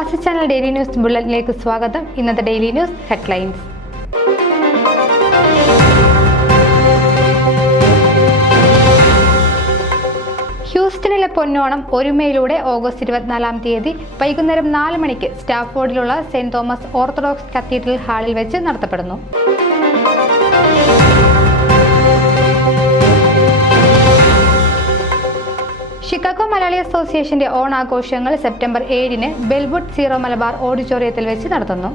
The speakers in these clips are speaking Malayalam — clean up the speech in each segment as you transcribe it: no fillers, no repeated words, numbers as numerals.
പ്രവാസി ചാനൽ ഡെയിലി ന്യൂസ് ബുള്ളറ്റിലേക്ക് സ്വാഗതം. ഇന്നത്തെ ഡെയിലി ന്യൂസ് ഹെഡ്ലൈൻസ്. ഹ്യൂസ്റ്റണിലെ പൊന്നോണം ഒരുമയിലൂടെ ഓഗസ്റ്റ് 24 വൈകുന്നേരം 4 മണിക്ക് സ്റ്റാഫോർഡിലുള്ള സെന്റ് തോമസ് ഓർത്തഡോക്സ് കത്തീഡ്രൽ ഹാളിൽ വെച്ച് നടത്തപ്പെടുന്നു. ഷിക്കാഗോ മലയാളി അസോസിയേഷന്റെ ഓണാഘോഷങ്ങൾ സെപ്റ്റംബർ 7 ബെൽവുഡ് സീറോ മലബാർ ഓഡിറ്റോറിയത്തിൽ വെച്ച് നടത്തുന്നു.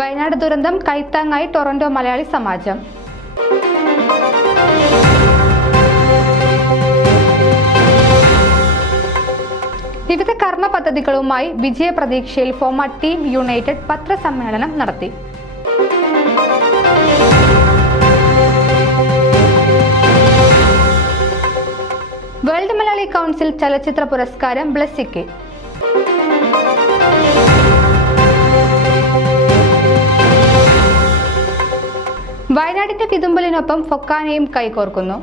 വയനാട് ദുരന്തം കൈത്താങ്ങായി ടൊറന്റോ മലയാളി സമാജം. വിവിധ കർമ്മ പദ്ധതികളുമായി വിജയപ്രതീക്ഷയിൽ ഫോമ ടീം യുണൈറ്റഡ് പത്രസമ്മേളനം നടത്തി. വേൾഡ് മലയാളി കൗൺസിൽ ചലച്ചിത്ര പുരസ്കാരം ബ്ലെസ്സിക്ക്. വയനാടിന്റെ വിതുമ്പലിനൊപ്പം ഫൊക്കാനയും കൈകോർക്കുന്നു.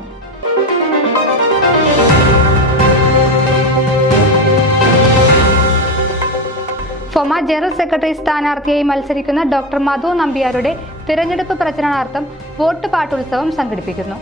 ഫോമ ജനറൽ സെക്രട്ടറി സ്ഥാനാർത്ഥിയായി മത്സരിക്കുന്ന ഡോക്ടർ മധു നമ്പ്യാരുടെ തിരഞ്ഞെടുപ്പ് പ്രചരണാർത്ഥം വോട്ട് പാട്ടുത്സവം സംഘടിപ്പിക്കുന്നു.